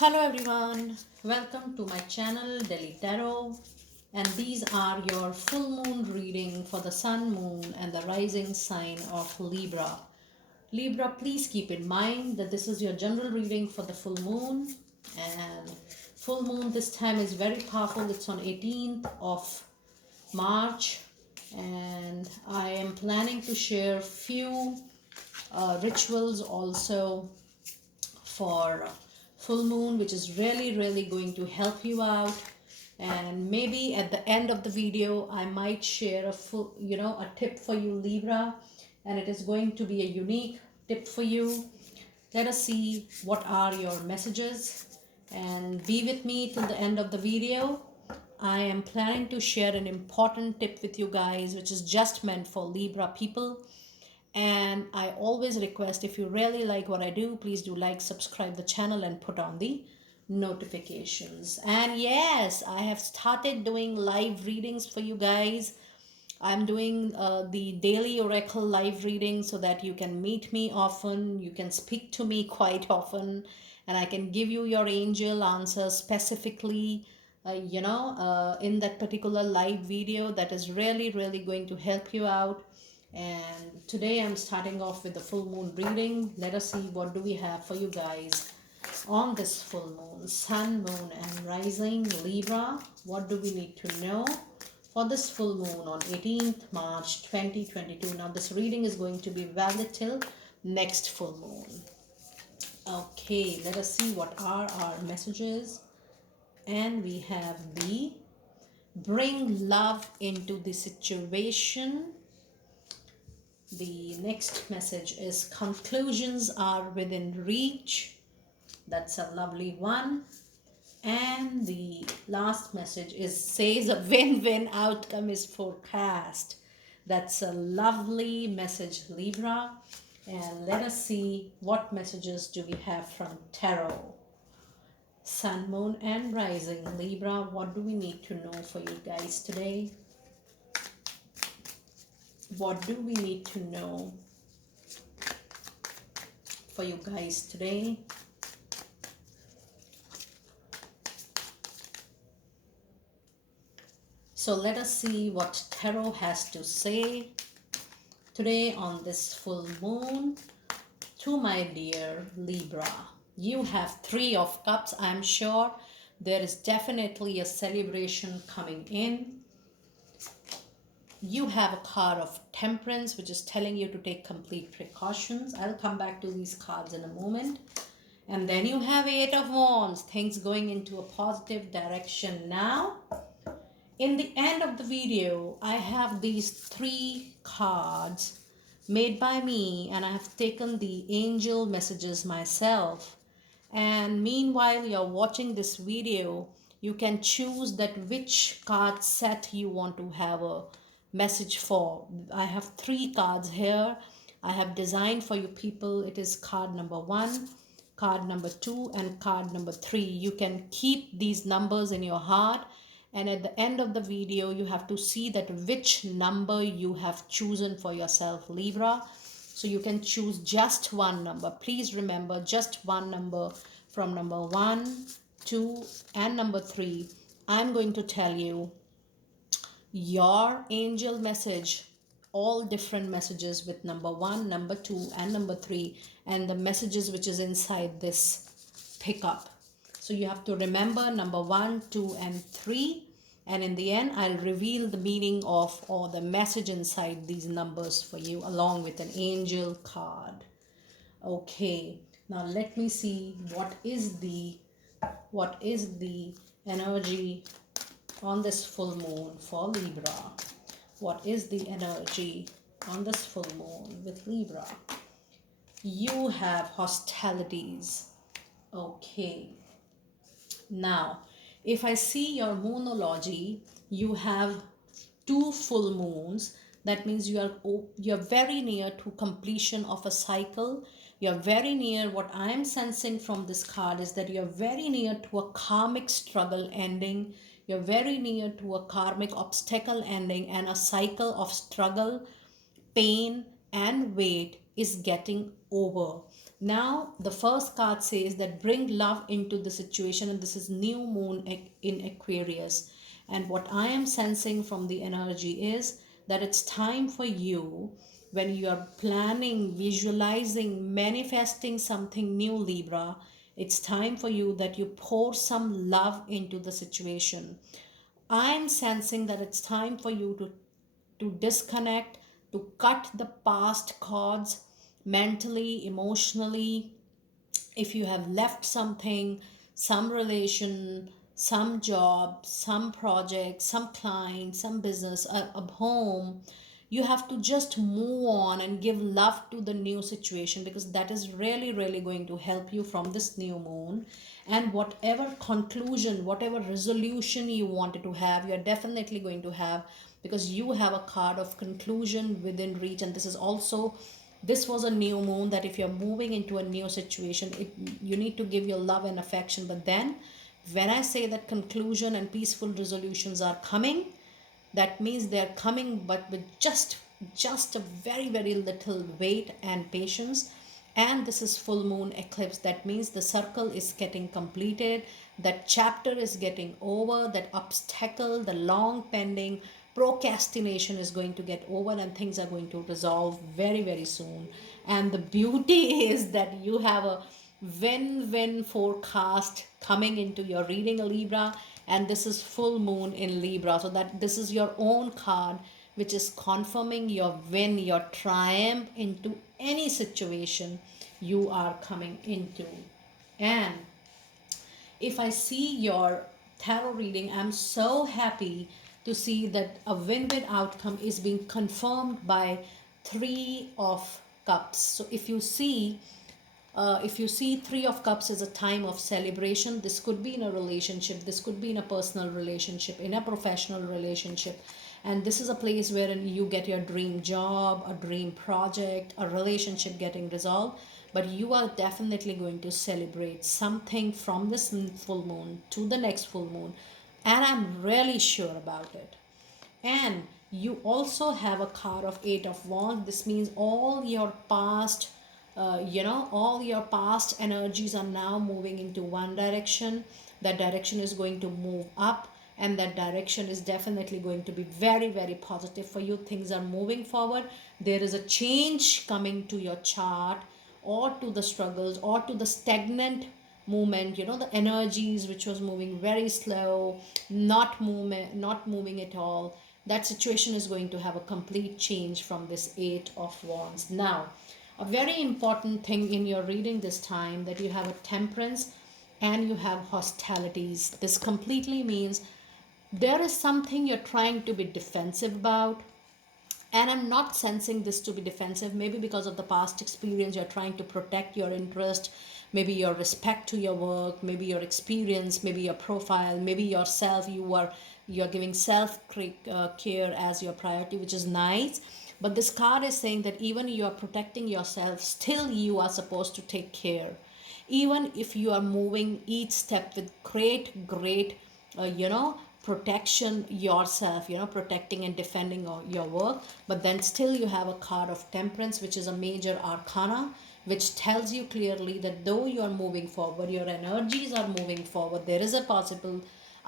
Hello everyone, welcome to my channel Delhi Tarot, and these are your full moon reading for the sun, moon and the rising sign of Libra. Libra, please keep in mind that this is your general reading for the full moon, and full moon this time is very powerful. It's on 18th of March, and I am planning to share few rituals also for full moon, which is really going to help you out. And maybe at the end of the video I might share a tip for you, Libra, and it is going to be a unique tip for you. Let us see what are your messages, and be with me till the end of the video. I am planning to share an important tip with you guys, which is just meant for Libra people. And I always request, if you really like what I do, please do like, subscribe the channel and put on the notifications. And yes, I have started doing live readings for you guys. I'm doing the daily oracle live reading so that you can meet me often, you can speak to me quite often, and I can give you your angel answers specifically in that particular live video. That is really going to help you out. And today I'm starting off with the full moon reading. Let us see what do we have for you guys on this full moon, sun, moon and rising Libra. What do we need to know for this full moon on 18th March 2022? Now this reading is going to be valid till next full moon. Okay, let us see what are our messages. And we have the bring love into the situation. The next message is conclusions are within reach. That's a lovely one. And the last message is says a win-win outcome is forecast. That's a lovely message, Libra. And let us see what messages do we have from Tarot. Sun, moon and rising Libra, what do we need to know for you guys today? What do we need to know for you guys today? So let us see what Tarot has to say today on this full moon to my dear Libra. You have 3 of Cups. I'm sure there is definitely a celebration coming in. You have a card of Temperance, which is telling you to take complete precautions. I'll come back to these cards in a moment. And then you have 8 of Wands, things going into a positive direction now. In the end of the video, I have these 3 cards made by me, and I have taken the angel messages myself. And meanwhile you're watching this video, you can choose that which card set you want to have a message for. I have 3 cards here I have designed for you people. It is card number 1, card number 2 and card number 3. You can keep these numbers in your heart, and at the end of the video you have to see that which number you have chosen for yourself, Libra. So you can choose just one number. Please remember, just one number from number 1, 2 and number 3. I'm going to tell you your angel message, all different messages with number 1, number 2 and number 3, and the messages which is inside this pickup. So you have to remember number 1, 2 and 3, and in the end I'll reveal the meaning of or the message inside these numbers for you along with an angel card. Okay, now let me see what is the energy on this full moon for Libra. What is the energy on this full moon with Libra? You have hostilities. Okay. Now, if I see your moonology, you have 2 full moons. That means you're very near to completion of a cycle. You're very near, what I am sensing from this card is that you're very near to a karmic struggle ending. You're very near to a karmic obstacle ending, and a cycle of struggle, pain and weight is getting over. Now, the first card says that bring love into the situation, and this is new moon in Aquarius. And what I am sensing from the energy is that it's time for you, when you are planning, visualizing, manifesting something new, Libra, it's time for you that you pour some love into the situation. I'm sensing that it's time for you to disconnect, to cut the past cords mentally, emotionally. If you have left something, some relation, some job, some project, some client, some business, a home, you have to just move on and give love to the new situation, because that is really, really going to help you from this new moon. And whatever conclusion, whatever resolution you wanted to have, you're definitely going to have, because you have a card of conclusion within reach. And this was a new moon, that if you're moving into a new situation, you need to give your love and affection. But then when I say that conclusion and peaceful resolutions are coming, that means they're coming, but with just a very, very little wait and patience. And this is full moon eclipse. That means the circle is getting completed, that chapter is getting over, that obstacle, the long pending procrastination is going to get over, and things are going to resolve very, very soon. And the beauty is that you have a win-win forecast coming into your reading, Libra. And this is full moon in Libra, so that this is your own card which is confirming your win, your triumph into any situation you are coming into. And if I see your tarot reading, I'm so happy to see that a win-win outcome is being confirmed by Three of Cups. So if you see Three of Cups as a time of celebration, this could be in a relationship, this could be in a personal relationship, in a professional relationship. And this is a place where you get your dream job, a dream project, a relationship getting resolved. But you are definitely going to celebrate something from this full moon to the next full moon. And I'm really sure about it. And you also have a card of Eight of Wands. This means all your past all your past energies are now moving into one direction. That direction is going to move up, and that direction is definitely going to be very, very positive for you. Things are moving forward. There is a change coming to your chart, or to the struggles, or to the stagnant movement, the energies which was moving very slow, not moving at all. That situation is going to have a complete change from this Eight of Wands. Now, a very important thing in your reading this time, that you have a Temperance and you have hostilities. This completely means there is something you're trying to be defensive about. And I'm not sensing this to be defensive, maybe because of the past experience. You're trying to protect your interest, maybe your respect to your work, maybe your experience, maybe your profile, maybe yourself. You're giving self care as your priority, which is nice. But this card is saying that even you are protecting yourself, still you are supposed to take care. Even if you are moving each step with great protection yourself, protecting and defending your work. But then still you have a card of Temperance, which is a major arcana, which tells you clearly that though you are moving forward, your energies are moving forward, there is a possible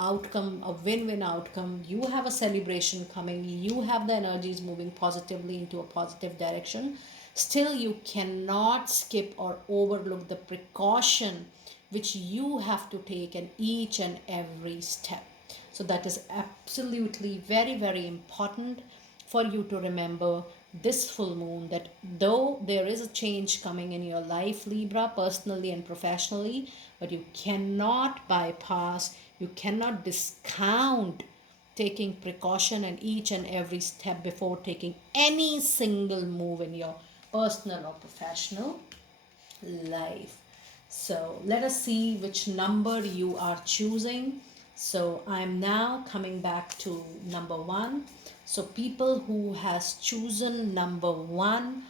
outcome, a win-win outcome. You have a celebration coming, you have the energies moving positively into a positive direction. Still you cannot skip or overlook the precaution which you have to take in each and every step. So that is absolutely very, very important for you to remember this full moon, that though there is a change coming in your life, Libra, personally and professionally, but you cannot bypass, you cannot discount taking precaution in each and every step before taking any single move in your personal or professional life. So let us see which number you are choosing. So I'm now coming back to number 1. So people who has chosen number 1,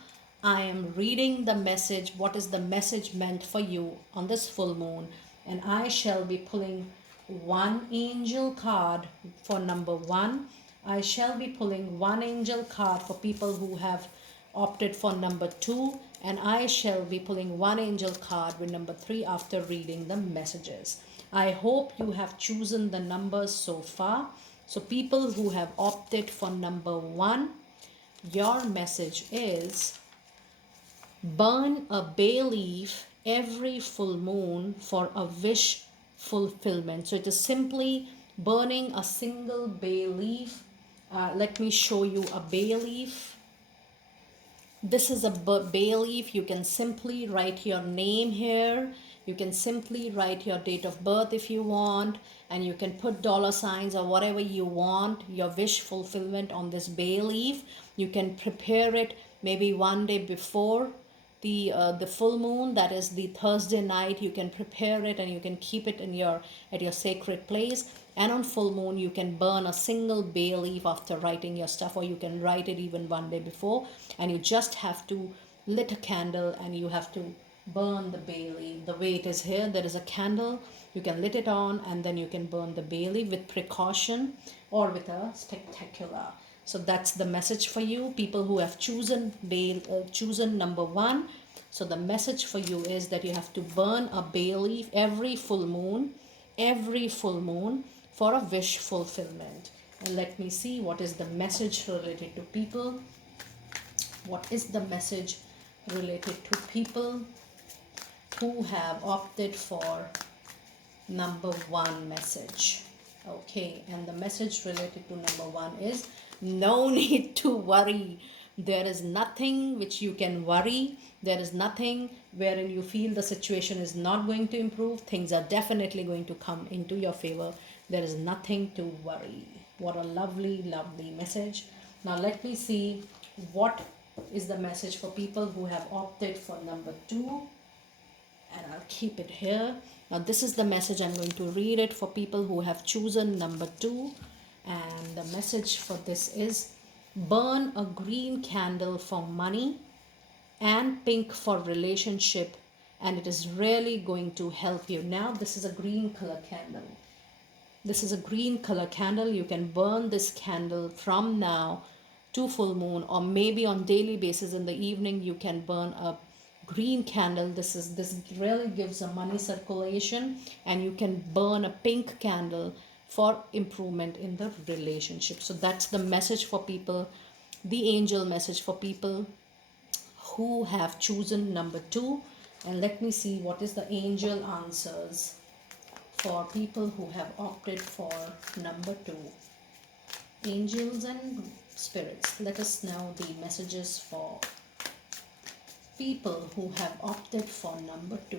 I am reading the message. What is the message meant for you on this full moon? And I shall be pulling one angel card for number 1. I shall be pulling one angel card for people who have opted for number 2, and I shall be pulling one angel card with number 3 after reading the messages. I hope you have chosen the numbers so far. So people who have opted for number 1, your message is burn a bay leaf every full moon for a wish fulfillment. So it is simply burning a single bay leaf. Let me show you a bay leaf. This is a bay leaf. You can simply write your name here. You can simply write your date of birth if you want, and you can put dollar signs or whatever you want, your wish fulfillment on this bay leaf. You can prepare it maybe one day before the full moon, that is the Thursday night. You can prepare it and you can keep it in your at your sacred place, and on full moon you can burn a single bay leaf after writing your stuff, or you can write it even one day before, and you just have to lit a candle and you have to burn the bay leaf. The way it is here, there is a candle, you can lit it on and then you can burn the bay leaf with precaution or with a spectacular. So that's the message for you, people who have chosen number 1. So the message for you is that you have to burn a bay leaf every full moon for a wish fulfillment. And let me see what is the message related to people. What is the message related to people who have opted for number 1 message? Okay, and the message related to number 1 is no need to worry. There is nothing which you can worry. There is nothing wherein you feel the situation is not going to improve. Things are definitely going to come into your favor. There is nothing to worry. What a lovely, lovely message. Now let me see what is the message for people who have opted for number 2. And I'll keep it here. Now this is the message. I'm going to read it for people who have chosen number 2. And the message for this is burn a green candle for money and pink for relationship, and it is really going to help you. Now this is a green color candle. This is a green color candle. You can burn this candle from now to full moon, or maybe on daily basis in the evening you can burn a green candle. This really gives a money circulation, and you can burn a pink candle for improvement in the relationship. So that's the message for people, the angel message for people who have chosen number 2. And let me see what is the angel answers for people who have opted for number 2. Angels and spirits, let us know the messages for people who have opted for number 2.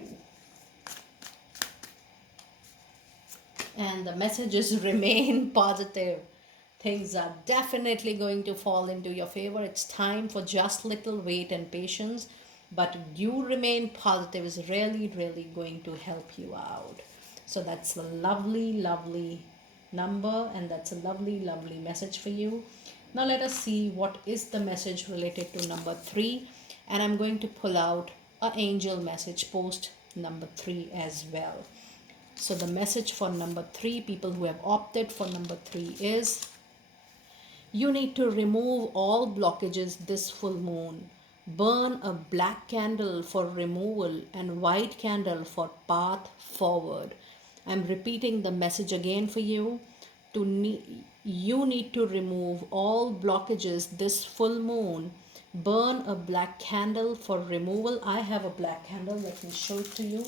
And the messages remain positive. Things are definitely going to fall into your favor. It's time for just little wait and patience, but you remain positive is really, really going to help you out. So that's a lovely, lovely number, and that's a lovely, lovely message for you. Now let us see what is the message related to number 3, and I'm going to pull out an angel message post number 3 as well. So the message for number 3, people who have opted for number 3, is you need to remove all blockages this full moon. Burn a black candle for removal and white candle for path forward. I'm repeating the message again for you. You need to remove all blockages this full moon. Burn a black candle for removal. I have a black candle. Let me show it to you.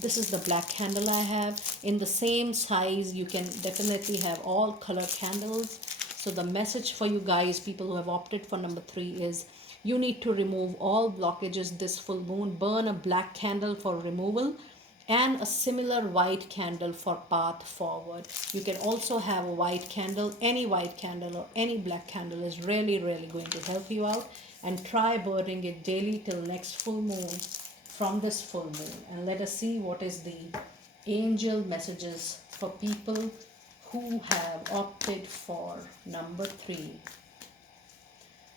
This is the black candle I have. In the same size, you can definitely have all color candles. So the message for you guys, people who have opted for number 3, is you need to remove all blockages this full moon. Burn a black candle for removal and a similar white candle for path forward. You can also have a white candle. Any white candle or any black candle is really, really going to help you out. And try burning it daily till next full moon from this full moon. And let us see what is the angel messages for people who have opted for number 3.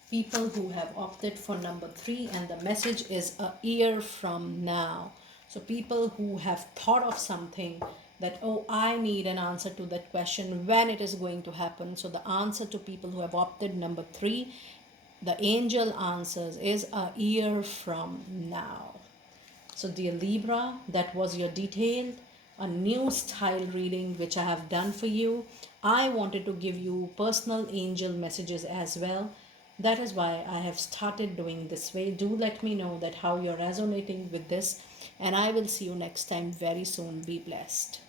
People who have opted for number 3, and the message is a year from now. So people who have thought of something that, oh, I need an answer to that question, when it is going to happen. So the answer to people who have opted number 3 The angel answers is a year from now. So, dear Libra, that was your detailed, a new style reading which I have done for you. I wanted to give you personal angel messages as well. That is why I have started doing this way. Do let me know that how you're resonating with this, and I will see you next time very soon. Be blessed.